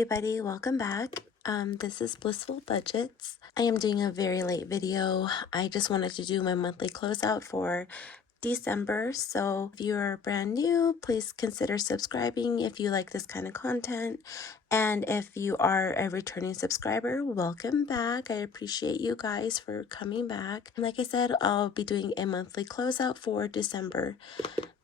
everybody, welcome back. This is Blissful Budgets. I am doing a very late video. I just wanted to do my monthly closeout for December. So if you're brand new, please consider subscribing if you like this kind of content. And if you are a returning subscriber, welcome back. I appreciate you guys for coming back. And like I said, I'll be doing a monthly closeout for December.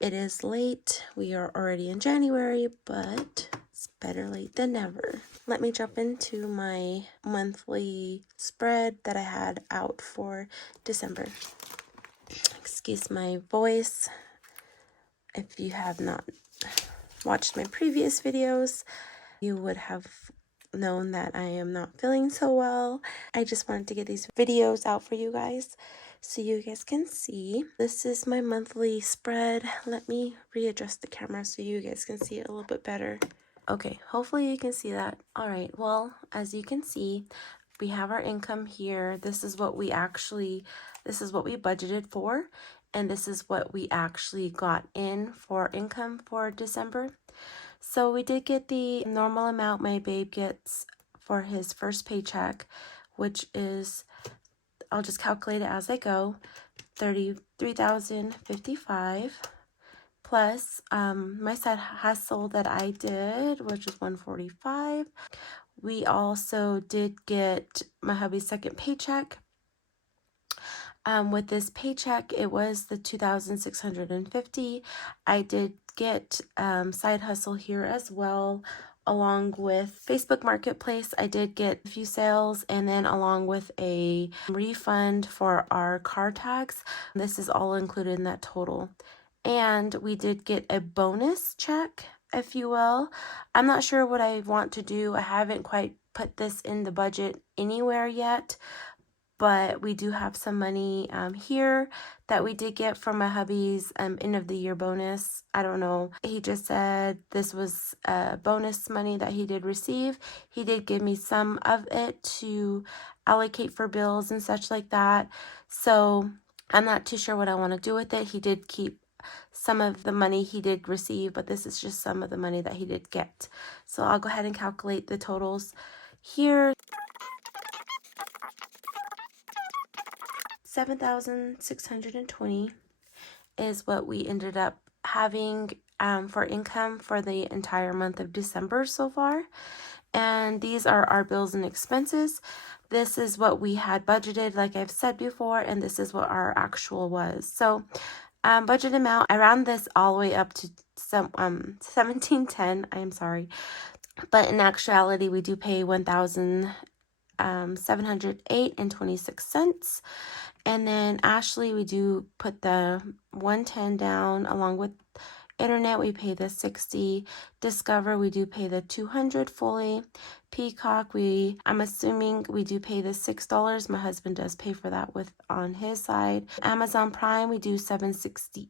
It is late. We are already in January, but it's better late than never. Let me jump into my monthly spread that I had out for December. Excuse my voice. If you have not watched my previous videos, you would have known that I am not feeling so well. I just wanted to get these videos out for you guys so you guys can see. This is my monthly spread. Let me readjust the camera so you guys can see it a little bit better. Okay, hopefully you can see that. All right, well, as you can see, we have our income here. This is what we budgeted for, and this is what we actually got in for income for December. So we did get the normal amount my babe gets for his first paycheck, which is, I'll just calculate it as I go, $33,055. Plus my side hustle that I did, which is $145. We also did get my hubby's second paycheck. With this paycheck, it was the $2,650. I did get side hustle here as well, along with Facebook Marketplace. I did get a few sales, and then along with a refund for our car tags. This is all included in that total. And we did get a bonus check, if you will. I'm not sure what I want to do. I haven't quite put this in the budget anywhere yet, but we do have some money here that we did get from my hubby's end of the year bonus. I don't know. He just said this was bonus money that he did receive. He did give me some of it to allocate for bills and such like that. So I'm not too sure what I want to do with it. He did keep some of the money he did receive, but this is just some of the money that he did get. So I'll go ahead and calculate the totals here. $7,620 is what we ended up having for income for the entire month of December so far. And these are our bills and expenses. This is what we had budgeted, like I've said before, and this is what our actual was. So budget amount, I round this all the way up to $1,710. I'm sorry, but in actuality, we do pay $1,708.26. And then Ashley, we do put the $110 down. Along with internet, we pay the $60. Discover, we do pay the $200 fully. Peacock, I'm assuming we do pay the $6. My husband does pay for that on his side. Amazon Prime, we do $763.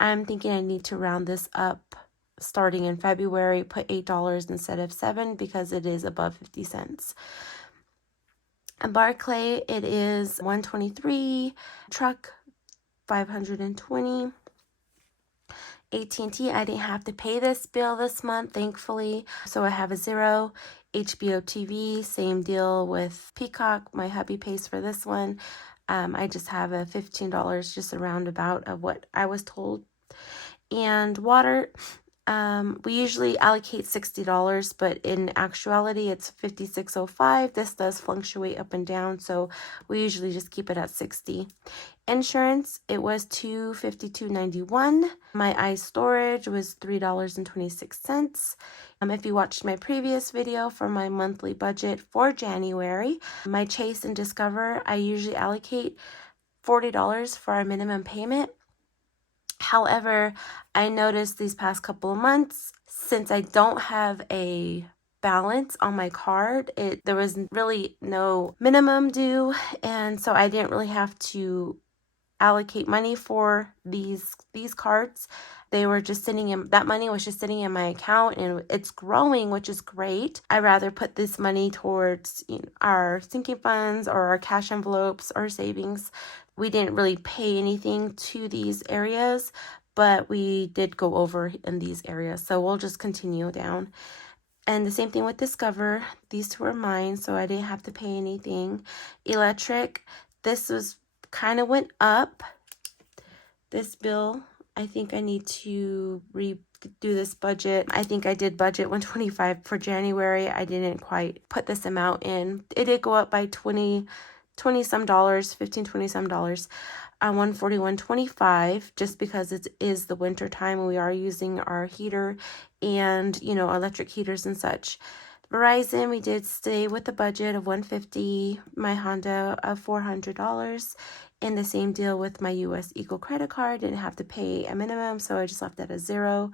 I'm thinking I need to round this up starting in February, put $8 instead of $7 because it is above 50 cents. And Barclay, it is $123. Truck, $520. AT&T, I didn't have to pay this bill this month, thankfully, so I have a $0. HBO TV, same deal with Peacock. My hubby pays for this one. I just have a $15, just a roundabout of what I was told. And water, we usually allocate $60, but in actuality, it's $56.05. This does fluctuate up and down, so we usually just keep it at $60. Insurance, it was $252.91. My ice storage was $3.26. If you watched my previous video for my monthly budget for January, my Chase and Discover, I usually allocate $40 for our minimum payment. However, I noticed these past couple of months, since I don't have a balance on my card, there was really no minimum due, and so I didn't really have to allocate money for these cards. They were just that money was just sitting in my account, and it's growing, which is great. I rather put this money towards our sinking funds or our cash envelopes or savings. We didn't really pay anything to these areas, but we did go over in these areas, so we'll just continue down. And the same thing with Discover. These two are mine, so I didn't have to pay anything. Electric, this was kind of went up. This bill, I think I need to redo this budget. I think I did budget 125 for January. I didn't quite put this amount in. It did go up by 20 some dollars, 15, 20 some dollars. 141.25 just because it is the winter time and we are using our heater and electric heaters and such. Verizon, we did stay with the budget of 150, my Honda of $400, and the same deal with my US Eagle credit card. Didn't have to pay a minimum, so I just left that at $0.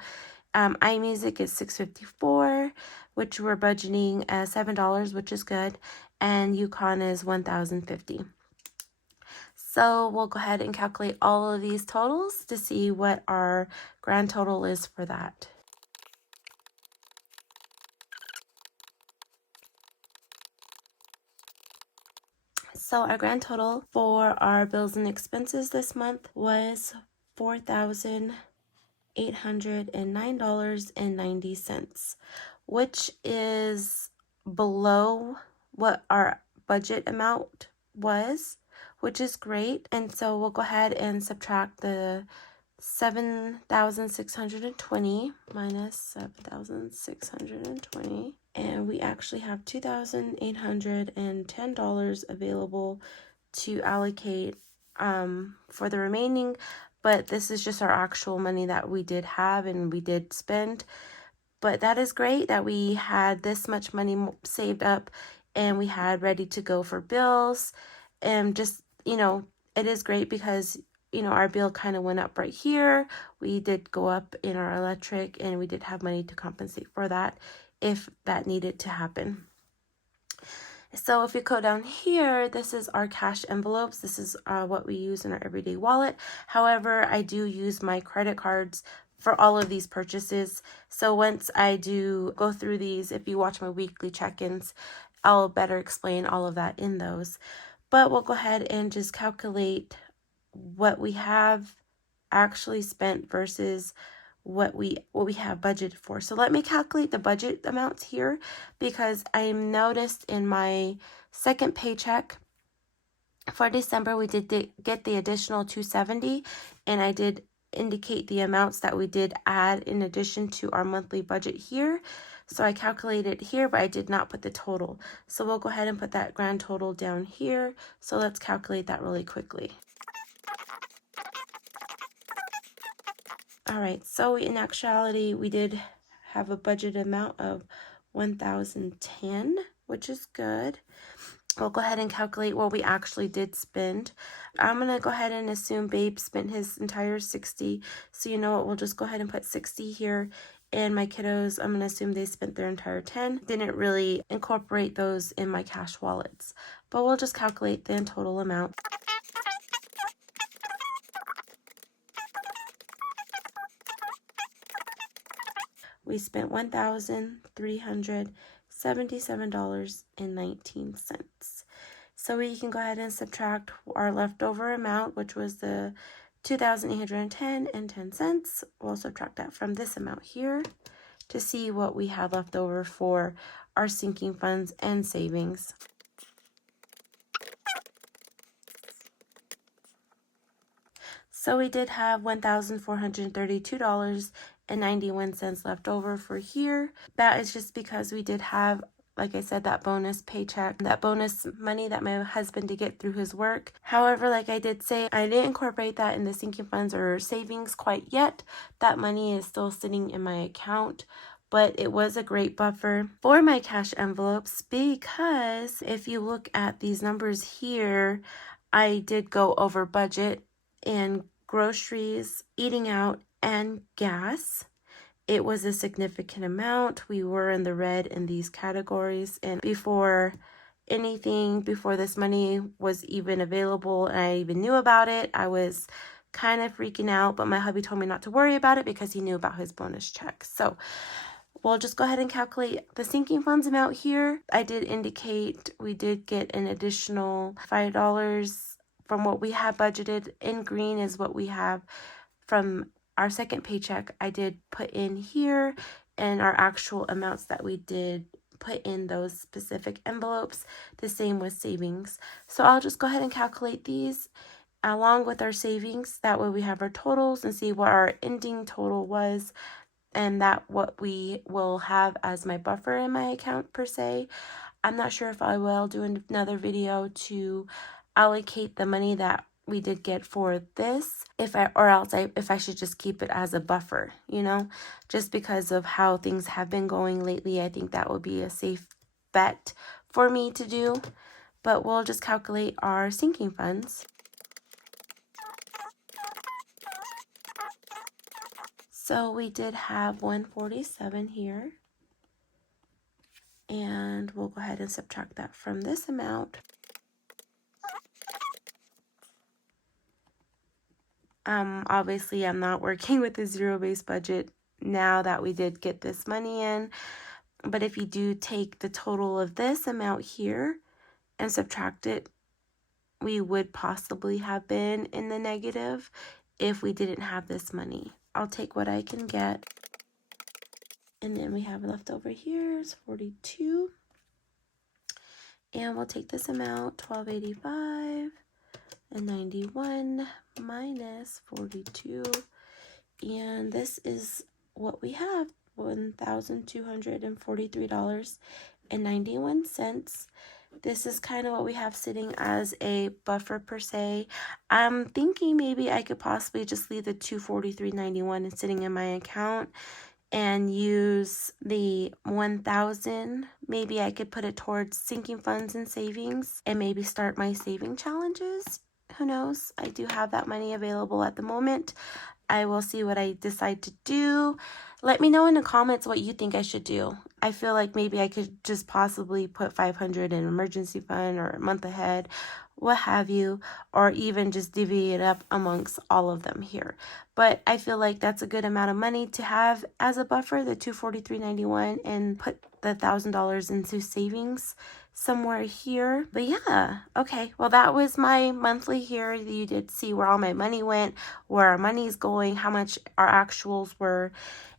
iMusic is $654, which we're budgeting at $7, which is good, and Yukon is $1,050. So we'll go ahead and calculate all of these totals to see what our grand total is for that. So our grand total for our bills and expenses this month was $4,809.90, which is below what our budget amount was, which is great. And so we'll go ahead and subtract the 7,620 minus 7,620, and we actually have $2,810 available to allocate for the remaining, but this is just our actual money that we did have and we did spend. But that is great that we had this much money saved up and we had ready to go for bills. And just, it is great because our bill kind of went up right here. We did go up in our electric and we did have money to compensate for that if that needed to happen. So if you go down here, this is our cash envelopes. This is what we use in our everyday wallet. However, I do use my credit cards for all of these purchases. So once I do go through these, if you watch my weekly check-ins, I'll better explain all of that in those. But we'll go ahead and just calculate what we have actually spent versus what we have budgeted for. So let me calculate the budget amounts here because I noticed in my second paycheck for December we did get the additional $270, and I did indicate the amounts that we did add in addition to our monthly budget here. So I calculated here, but I did not put the total. So we'll go ahead and put that grand total down here. So let's calculate that really quickly. All right, so in actuality, we did have a budget amount of $1,010, which is good. We'll go ahead and calculate what we actually did spend. I'm going to go ahead and assume Babe spent his entire $60. So you know what, we'll just go ahead and put $60 here. And my kiddos, I'm going to assume they spent their entire $10. Didn't really incorporate those in my cash wallets. But we'll just calculate the total amount. We spent $1,377.19. So we can go ahead and subtract our leftover amount, which was the $2,810.10. We'll subtract that from this amount here to see what we have left over for our sinking funds and savings. So we did have $1,432.91 left over for here. That is just because we did have, like I said, that bonus paycheck, that bonus money that my husband did get through his work. However, like I did say, I didn't incorporate that in the sinking funds or savings quite yet. That money is still sitting in my account. But it was a great buffer for my cash envelopes because if you look at these numbers here, I did go over budget in groceries, eating out, and gas. It was a significant amount. We were in the red in these categories, and before this money was even available and I even knew about it, I was kind of freaking out, but my hubby told me not to worry about it because he knew about his bonus check. So we'll just go ahead and calculate the sinking funds amount here. I did indicate we did get an additional $5 from what we have budgeted. In green is what we have from our second paycheck. I did put in here, and our actual amounts that we did put in those specific envelopes. The same with savings. So I'll just go ahead and calculate these along with our savings. That way we have our totals and see what our ending total was, and that what we will have as my buffer in my account per se. I'm not sure if I will do another video to allocate the money that we did get for this, if I should just keep it as a buffer, you know, just because of how things have been going lately. I think that would be a safe bet for me to do, but we'll just calculate our sinking funds. So we did have 147 here, and we'll go ahead and subtract that from this amount. Obviously I'm not working with a zero-based budget now that we did get this money in, but if you do take the total of this amount here and subtract it, we would possibly have been in the negative if we didn't have this money. I'll take what I can get. And then we have left over here is 42. And we'll take this amount, 1285 and 91 minus 42. And this is what we have, $1,243.91. This is kind of what we have sitting as a buffer per se. I'm thinking maybe I could possibly just leave the $243.91 sitting in my account and use the 1,000. Maybe I could put it towards sinking funds and savings and maybe start my saving challenges. Who knows? I do have that money available at the moment. I will see what I decide to do. Let me know in the comments what you think I should do. I feel like maybe I could just possibly put 500 in emergency fund or a month ahead, what have you, or even just divvy it up amongst all of them here. But I feel like that's a good amount of money to have as a buffer, the $243.91, and put the $1,000 into savings somewhere here. But yeah, okay, well that was my monthly here. You did see where all my money went, where our money's going, how much our actuals were,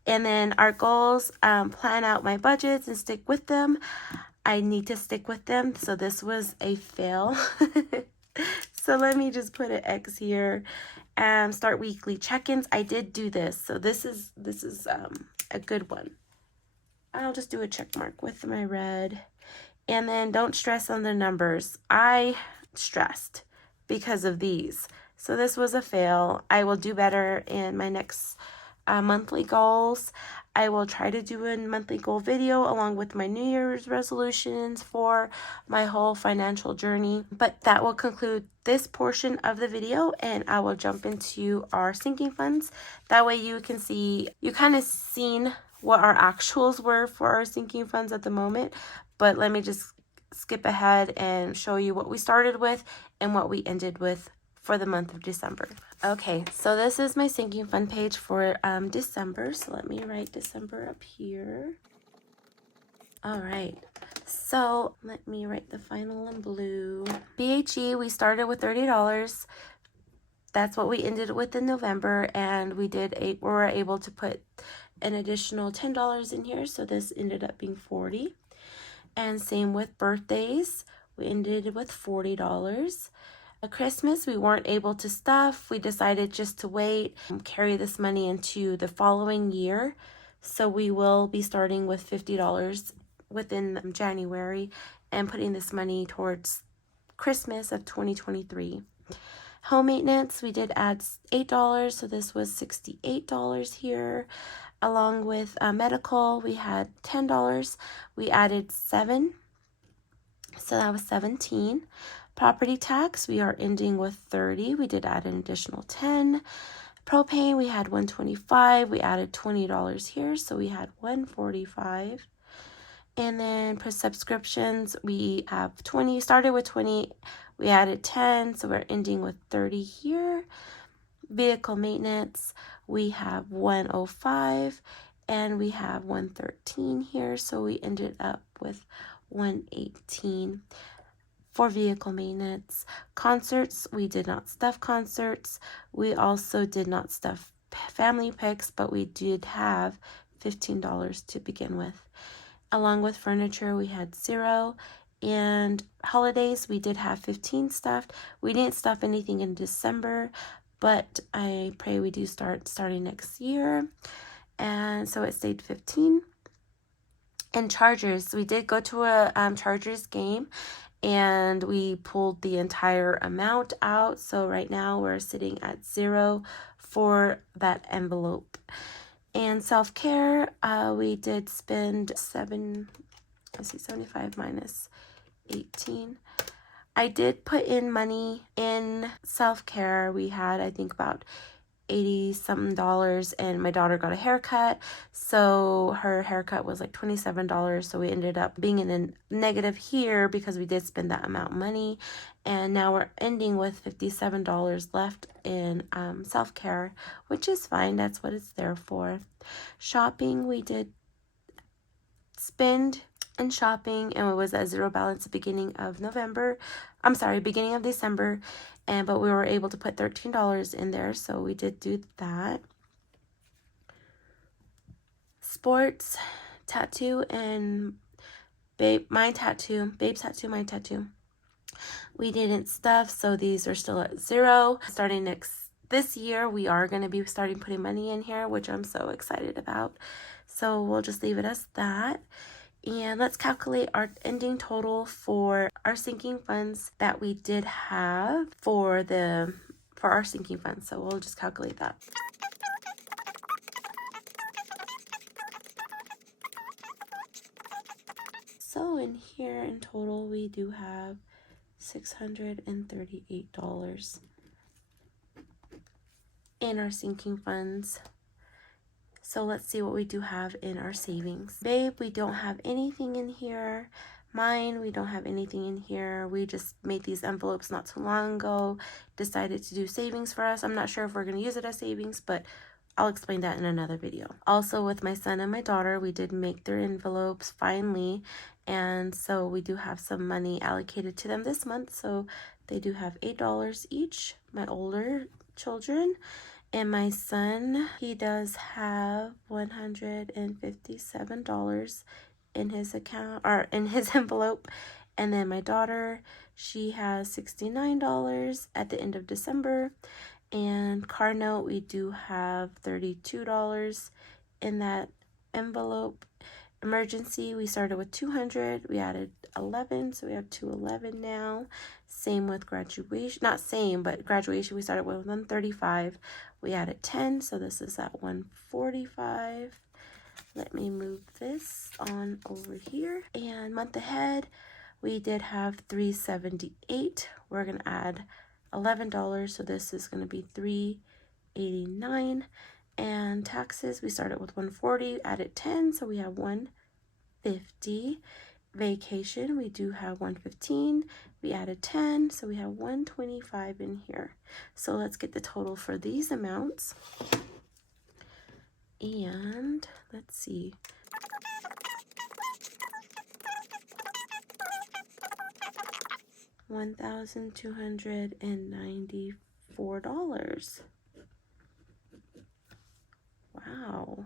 and then our goals. Plan out my budgets and stick with them. I need to stick with them, so this was a fail. So let me just put an X here and start weekly check-ins. I did do this, so this is a good one. I'll just do a check mark with my red. And then don't stress on the numbers. I stressed because of these. So this was a fail. I will do better in my next monthly goals. I will try to do a monthly goal video along with my New Year's resolutions for my whole financial journey. But that will conclude this portion of the video, and I will jump into our sinking funds. That way you can see, you kind of seen what our actuals were for our sinking funds at the moment. But let me just skip ahead and show you what we started with and what we ended with for the month of December. Okay, so this is my sinking fund page for December. So let me write December up here. All right, so let me write the final in blue. BHE, we started with $30. That's what we ended with in November, and we were able to put an additional $10 in here, so this ended up being $40. And same with birthdays, we ended with $40. Christmas, we weren't able to stuff. We decided just to wait and carry this money into the following year. So we will be starting with $50 within January and putting this money towards Christmas of 2023. Home maintenance, we did add $8, so this was $68 here. Along with medical, we had $10. We added $7, so that was $17. Property tax, we are ending with $30. We did add an additional $10. Propane, we had $125. We added $20 here, so we had $145. And then for subscriptions, we have 20. Started with 20. We added 10, so we're ending with 30 here. Vehicle maintenance, we have 105, and we have 113 here, so we ended up with 118 for vehicle maintenance. Concerts, we did not stuff concerts. We also did not stuff family pics, but we did have $15 to begin with. Along with furniture, we had 0. And holidays, we did have 15 stuffed. We didn't stuff anything in December, but I pray we do starting next year. And so it stayed 15. And Chargers, we did go to a Chargers game, and we pulled the entire amount out. So right now we're sitting at 0 for that envelope. And self-care, we did spend 75 minus 18. I did put in money in self-care. We had, I think, about $80-something, and my daughter got a haircut, so her haircut was like $27, so we ended up being in a negative here because we did spend that amount of money. And now we're ending with $57 left in self-care, which is fine. That's what it's there for. Shopping, we did spend in shopping, and it was at 0 balance at the beginning of beginning of December, but we were able to put $13 in there, so we did do that. Sports, tattoo, and babe's tattoo, my tattoo. We didn't stuff, so these are still at 0. Starting this year, we are going to be starting putting money in here, which I'm so excited about. So we'll just leave it as that. And let's calculate our ending total for our sinking funds that we did have for our sinking funds. So we'll just calculate that. So in here in total, we do have $638 in our sinking funds. So let's see what we do have in our savings. Babe, we don't have anything in here. Mine, we don't have anything in here. We just made these envelopes not too long ago, decided to do savings for us. I'm not sure if we're going to use it as savings, but I'll explain that in another video. Also, with my son and my daughter, we did make their envelopes finally, and so we do have some money allocated to them this month. So they do have $8 each, my older children. And my son, he does have $157 in his account, or in his envelope. And then my daughter, she has $69 at the end of December. And car note, we do have $32 in that envelope. Emergency, we started with $200, we added 11, so we have $211 now. Same with graduation, not same, but graduation, we started with $135, we added 10, so this is at $145. Let me move this on over here. And month ahead, we did have $378. We're gonna add $11, so this is gonna be $389. And taxes, we started with $140, added 10, so we have $150. Vacation, we do have $115, we added 10, so we have $125 in here. So let's get the total for these amounts. And let's see. $1,294. Wow,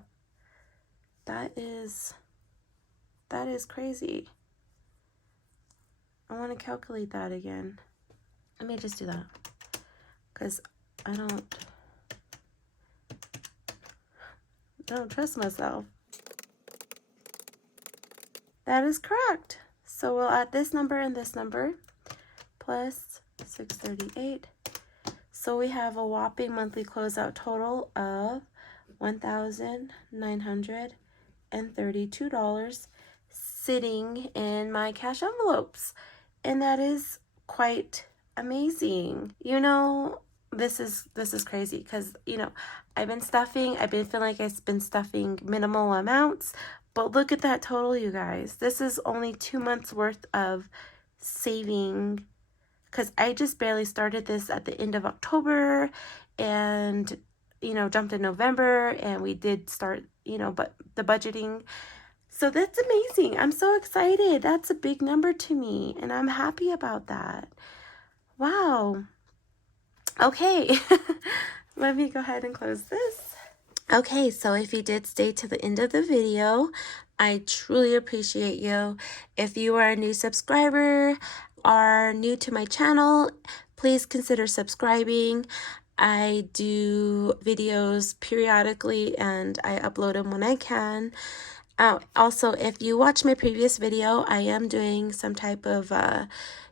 that is crazy. I want to calculate that again. Let me just do that, because I don't trust myself. That is correct. So we'll add this number and this number plus 638. So we have a whopping monthly closeout total of $1,932 sitting in my cash envelopes. And that is quite amazing. You know, this is crazy, because, you know, I've been feeling like I've been stuffing minimal amounts, but look at that total, you guys. This is only 2 months worth of saving, because I just barely started this at the end of October, and, you know, jumped in November, and we did start, you know, but the budgeting. So that's amazing. I'm so excited. That's a big number to me, and I'm happy about that. Wow. Okay. Let me go ahead and close this. Okay, so if you did stay to the end of the video, I truly appreciate you. If you are a new subscriber or new to my channel, please consider subscribing. I do videos periodically and I upload them when I can. Also, if you watch my previous video, I am doing some type of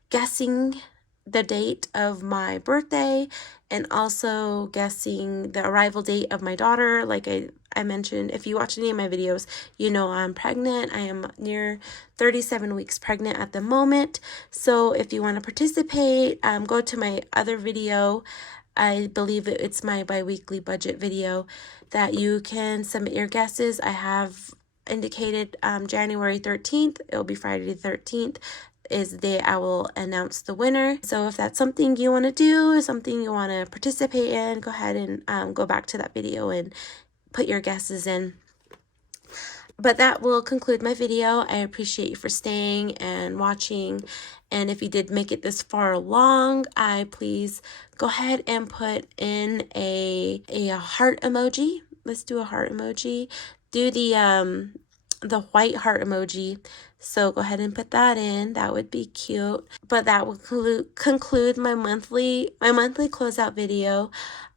guessing the date of my birthday and also guessing the arrival date of my daughter. Like I mentioned, if you watch any of my videos, you know I'm pregnant. I am near 37 weeks pregnant at the moment. So if you want to participate, go to my other video. I believe it's my bi-weekly budget video that you can submit your guesses. I have indicated January 13th. It'll be Friday the 13th is the day I will announce the winner. So if that's something you want to do, something you want to participate in, go ahead and go back to that video and put your guesses in. But that will conclude my video. I appreciate you for staying and watching. And if you did make it this far along, please go ahead and put in a heart emoji. Let's do a heart emoji. Do the white heart emoji. So go ahead and put that in. That would be cute. But that will conclude my monthly closeout video.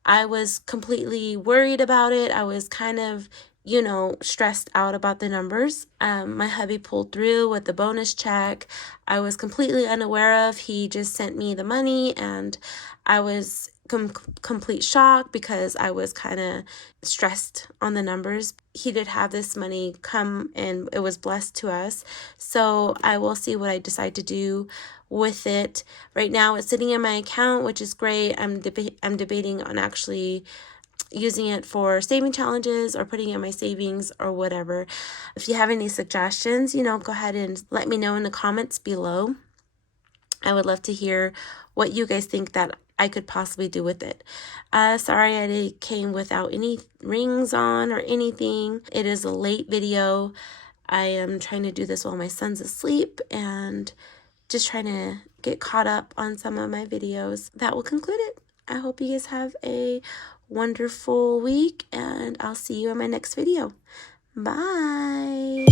I was completely worried about it. I was kind of, you know, stressed out about the numbers. My hubby pulled through with the bonus check. I was completely unaware of. He just sent me the money and I was complete shock because I was kind of stressed on the numbers. He did have this money come and it was blessed to us. So I will see what I decide to do with it. Right now it's sitting in my account, which is great. I'm debating on actually using it for saving challenges or putting in my savings or whatever. If you have any suggestions, you know, go ahead and let me know in the comments below. I would love to hear what you guys think that I could possibly do with it. Sorry I came without any rings on or anything. It is a late video. I am trying to do this while my son's asleep and just trying to get caught up on some of my videos. That will conclude it. I hope you guys have a wonderful week and I'll see you in my next video. Bye.